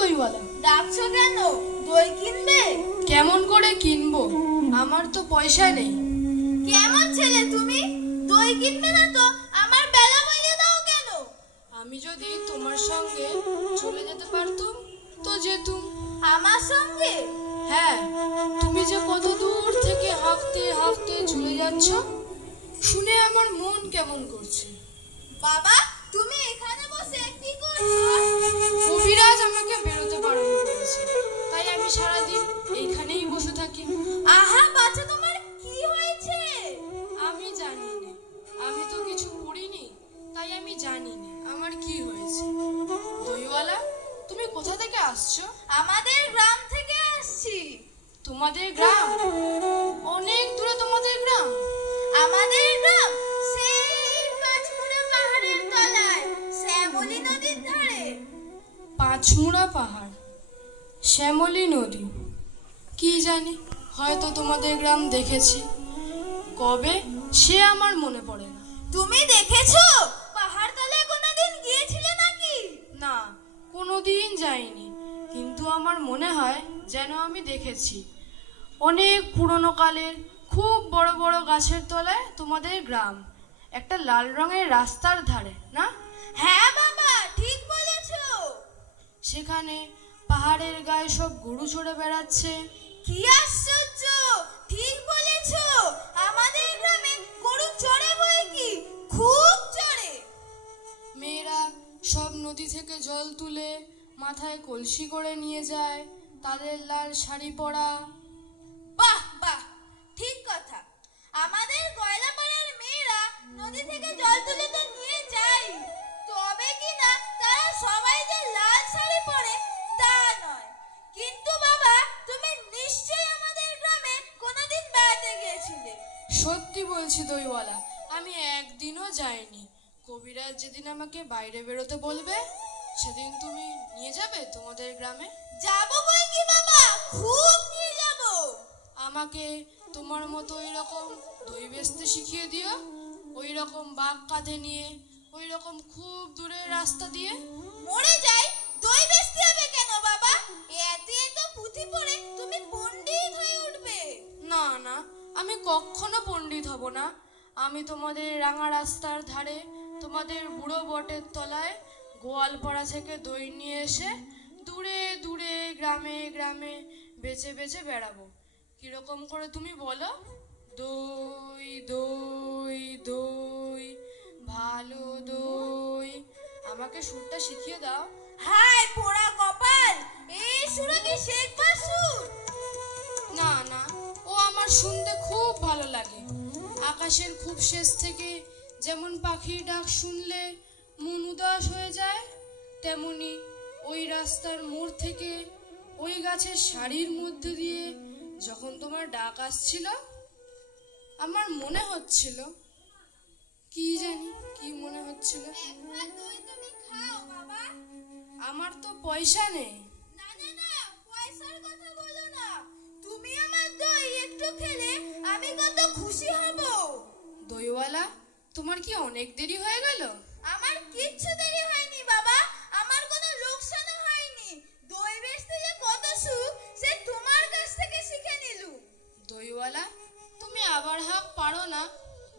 দইওয়ালা। ডাকছো কেন? দই কিনবে? কেমন করে কিনবো, আমার তো পয়সা নেই। কেমন ছেলে তুমি? দই কিনবে না তো আমার বেলা বইয়ে দাও কেন? আমি যদি তোমার সঙ্গে চলে যেতে পারতুম তো যেতুম। আমার সঙ্গে? হ্যাঁ, তুমি যে কত দূর থেকে হাঁকতে হাঁকতে চলে যাচ্ছ, শুনে আমার মন কেমন করছে। বাবা, তুমি এখানে বসে কি করছো? কবিরাজ আমাকে বেরোতে বারণ করেছে, তাই আমি সারাদিন এইখানেই বসে থাকি। আহা বাচ্চা, তোমার কি হয়েছে? আমি জানি না, আমি তো কিছু করিনি, তাই আমি জানি না আমার কি হয়েছে। দইওয়ালা, তুমি কোথা থেকে আসছো? আমাদের গ্রাম থেকে আসছি। তোমাদের গ্রাম? অনেক দূরে তোমাদের গ্রাম? আমাদের গ্রাম সেই পাঁচমুড়া পাহাড়ের তলায়, শ্যামলী নদীর ধারে। পাঁচমুড়া পাহাড়, শ্যামলী নদী, কি জানি, হয়তো তোমাদের গ্রাম দেখেছি, কবে সে আমার মনে পড়ে না। তুমি দেখেছো? পাহাড় তলায় কোনোদিন গিয়েছিলে নাকি? না, কোনোদিন যাইনি, কিন্তু আমার মনে হয় যেন আমি দেখেছি। অনেক পুরনো কালের খুব বড় বড় গাছের তলায় তোমাদের গ্রাম, একটা লাল রঙের রাস্তার ধারে, না? হ্যাঁ বাবা, ঠিক বলেছো। সেখানে পাহাড়ের গায়ে সব গরু চড়ে বেড়াচ্ছে। কি আশ্চর্য, ঠিক বলেছো। আমাদের গ্রামে গরু চড়ে বই কি, খুব চড়ে। মেয়েরা সব নদী থেকে জল তুলে মাথায় কলসি করে নিয়ে যায়, তাদের লাল শাড়ি পরা। বাহ বাহ, ঠিক কথা। আমাদের গয়লাপাড়ার মেয়েরা নদী থেকে জল তুলে তো নিয়ে যায়, তবে কিনা তারা সবাই যে লাল শাড়ি পরে তা নয়। কিন্তু বাবা, তুমি নিশ্চয়ই আমাদের গ্রামে কোনোদিন বেড়াতে গিয়েছিলে। সত্যি বলছি দইওয়ালা, আমি একদিনও যাইনি। কবিরাজ যেদিন আমাকে বাইরে বেরোতে বলবে সেদিন তুমি নিয়ে যাবে তোমাদের গ্রামে? যাবো বই কি বাবা, খুব নিয়ে যাবো। আমাকে তোমার মতো ওই রকম দই বেচতে শিখিয়ে দিও, ওই রকম বাঘ কাঁধে নিয়ে, ওই রকম খুব দূরের রাস্তা দিয়ে। মরে যাই, দই বেচতে হবে কেন বাবা? এতে তো পুঁথি পড়ে তুমি পণ্ডিত হয়ে উঠবে। না না, আমি কখনো পণ্ডিত হব না। আমি তোমাদের রাঙা রাস্তার ধারে, তোমাদের বুড়ো বটের তলায় গোয়ালপাড়া থেকে দই নিয়ে এসে দূরে দূরে গ্রামে গ্রামে বেচে বেচে বেড়াবো। কিরকম করে তুমি বলো? দই দই দই, ভালো দই। আমাকে সুরটা শিখিয়ে দাও। হায় পোড়া কপাল, এই সুরে কি শেখবার সুর? না না, ও আমার শুনতে খুব ভালো লাগে। আকাশের খুব শেষ থেকে যেমন পাখির ডাক শুনলে মন উদাস হয়ে যায়, তেমনি ওই রাস্তার মোড় থেকে ওই গাছের সারির মধ্যে দিয়ে যখন তোমার ডাক আসছিল, আমার মনে হচ্ছিল, কি জানি কি মনে হচ্ছিল। একবার দই তুমি খাও বাবা। আমার তো পয়সা নেই। না না না, পয়সার কথা বলো না। তুমি আমার দই একটু খেলে আমি কত খুশি হব। দইওয়ালা, তোমার কি অনেক দেরি হয়ে গেল? আমার কিচ্ছু দেরি হয়নি বাবা, আমার কোনো লোকসানও হয়নি। দই বেচতে যে কত সুখ সে তোমার কাছ থেকে শিখে নিলু। দইওয়ালা, তুমি আবার হাঁক পারো না?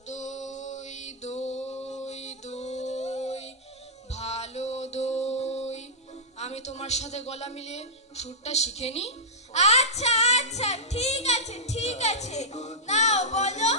দই দই দই, ভালো দই। আমি তোমার সাথে গলা মিলিয়ে সুরটা শিখে নি। আচ্ছা আচ্ছা, ঠিক আছে ঠিক আছে, নাও বলো।